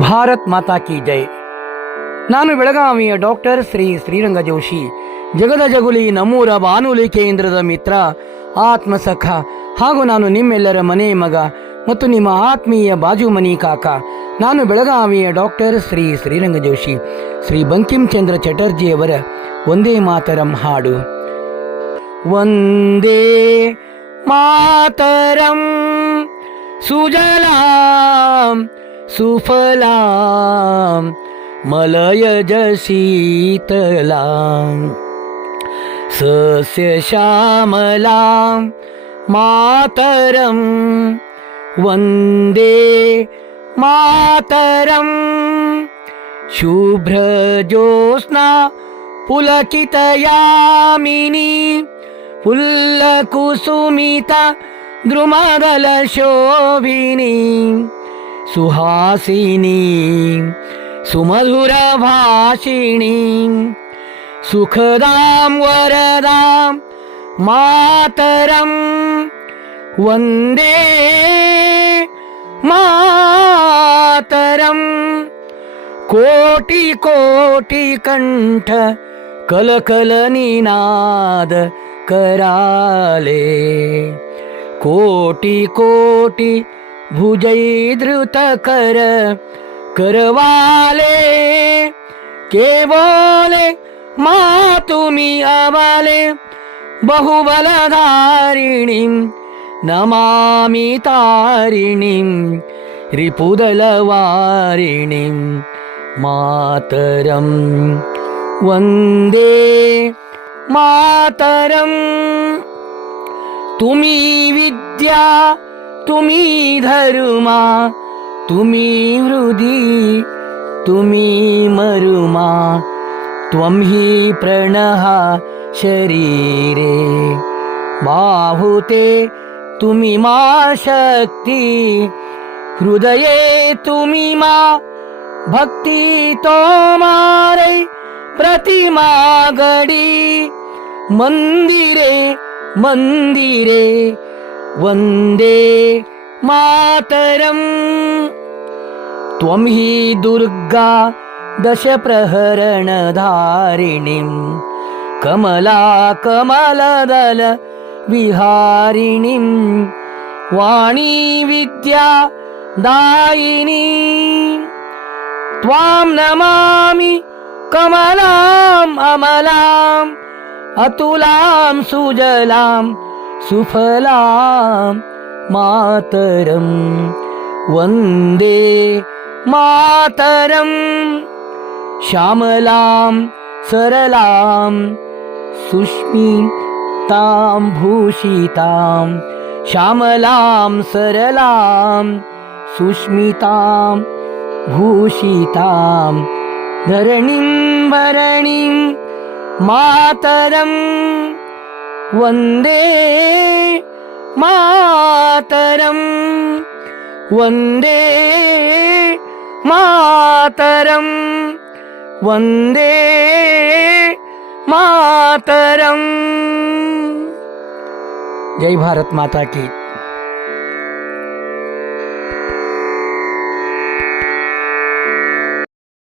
ಭಾರತ್ ಮಾತಾ ಕಿ ಜೈ. ನಾನು ಬೆಳಗಾವಿಯ ಡಾಕ್ಟರ್ ಶ್ರೀರಂಗ ಜೋಶಿ, ಜಗದ ಜಗುಲಿ ನಮ್ಮೂರ ಬಾನುಲಿ ಕೇಂದ್ರದ ಮಿತ್ರ, ಆತ್ಮಸಖ ಹಾಗೂ ನಾನು ನಿಮ್ಮೆಲ್ಲರ ಮನೆ ಮಗ ಮತ್ತು ನಿಮ್ಮ ಆತ್ಮೀಯ ಬಾಜು ಮನಿ ಕಾಕ. ನಾನು ಬೆಳಗಾವಿಯ ಡಾಕ್ಟರ್ ಶ್ರೀರಂಗ ಜೋಶಿ. ಶ್ರೀ ಬಂಕಿಂ ಚಂದ್ರ ಚಟರ್ಜಿಯವರ ಒಂದೇ ಮಾತರಂ ಹಾಡು. ವಂದೇ ಮಾತರಂ ಸುಜಲಾಂ ಸುಫಲಾಂ ಮಲಯಜ ಶೀತಲಾಂ ಸಸ್ಯ ಶ್ಯಾಮಲಾಂ ಮಾತರಂ ವಂದೇ ಮಾತರಂ. ಶುಭ್ರ ಜ್ಯೋತ್ಸ್ನಾ ಪುಲಕಿತಯಾಮಿನಿ ಫುಲ್ಲಕುಸುಮಿತ ದ್ರುಮದಲ ಶೋಭಿನಿ ಸುಹಾಸಿನಿ ಸುಮಧುರ ಭಾಷಿಣಿ ಸುಖದಾಂ ವರದಾಂ ಮಾತರಂ ವಂದೇ ಮಾತರಂ. ಕೋಟಿ ಕೋಟಿ ಕಂಠ ಕಲಕಲ ನಿನಾದ कराले, कोटि कोटि भुजैधृत कर करवाले. केवले माँ तुमी अबले बहुबलधारिणीं नमामि तारिणीं रिपुदलवारिणीं मातरं वन्दे मातरं. तुम्ही विद्या तुम्ही धर्मा तुम्ही हृदि तुम्ही मरुमा त्वं हि प्रणः शरीरे बाहुते तुम्ही मा शक्ति हृदये तुम्ही मा भक्ति तोमारे प्रतिमा गडी मंदिरे मंदिरे वंदे मातरं. त्वं हि दुर्गा दश प्रहरण धारिणीं कमला कमलदल विहारिणीं वाणी विद्या दायिनी त्वां नमामि कमलां अमलां अतुलां सुजलां सुफलां मातरं वन्दे मातरं. श्यामलां सरलां सुष्मितां भूषितां श्यामलां सरलां सुष्मितां भूषितां धरणीं भरणीं मातरं वन्दे मातरं वन्दे मातरं वन्दे मातरं. जय भारत माता की.